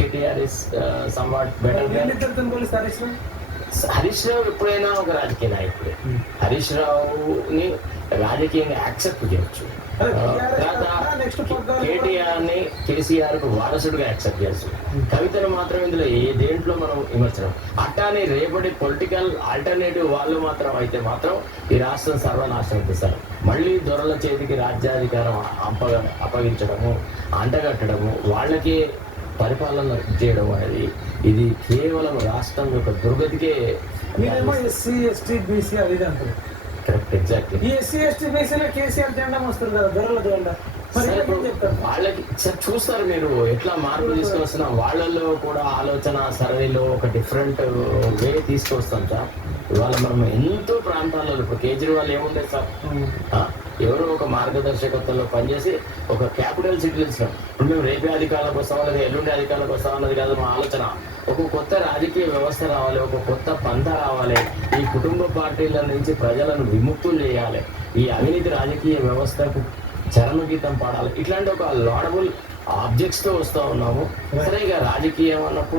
KTR is somewhat better Harish Rao? ఎప్పుడైనా ఒక రాజకీయ నాయకుడే. హరీష్ రావుని రాజకీయంగా యాక్సెప్ట్ చేయొచ్చు. కేటీఆర్ని కేసీఆర్కు వారసుడిగా యాక్సెప్ట్ చేయొచ్చు. కవితను మాత్రం ఇందులో ఏ దేంట్లో మనం విమర్శనం? అట్టాని రేపటి పొలిటికల్ ఆల్టర్నేటివ్ వాళ్ళు మాత్రం అయితే మాత్రం ఈ రాష్ట్రం సర్వనాశనం చేస్తారు మళ్ళీ దొరల చేతికి రాజ్యాధికారం అప్పగ అప్పగించడము అంటగట్టడము వాళ్ళకే పరిపాలన చేయడం అనేది ఇది కేవలం రాష్ట్రం యొక్క దుర్గతికే మీరేమో ఎస్సీ ఎస్టీ బీసీ అది అంటారు. కరెక్ట్ ఎగ్జాక్ట్లీ ఈ ఎస్సీ ఎస్టీ బీసీలో కేసీఆర్ జెండా వస్తుంది కదా దొరల జెండా. వాళ్ళకి సార్ చూస్తారు మీరు ఎట్లా మార్పు తీసుకొస్తున్నా వాళ్ళల్లో కూడా ఆలోచన సరళిలో ఒక డిఫరెంట్ వే తీసుకొస్తాం సార్. ఇవాళ మనం ఎంతో ప్రాంతాలలో ఇప్పుడు కేజ్రీవాల్ ఏముండే సార్? ఎవరో ఒక మార్గదర్శకత్వంలో పనిచేసి ఒక క్యాపిటల్ సిటీ ఇచ్చినాం ఇప్పుడు మేము రేపే అధికారులకు వస్తాం లేదా ఎల్లుండి అధికారులకు వస్తాం అన్నది కాదు మా ఆలోచన. ఒక కొత్త రాజకీయ వ్యవస్థ రావాలి ఒక కొత్త పంత రావాలి. ఈ కుటుంబ పార్టీల నుంచి ప్రజలను విముక్తులు చేయాలి. ఈ అవినీతి రాజకీయ వ్యవస్థకు చరమగీతం పాడాలి. ఇట్లాంటి ఒక లాడబుల్ ఆబ్జెక్ట్స్తో వస్తూ ఉన్నాము. సరే ఇక రాజకీయం అన్నప్పుడు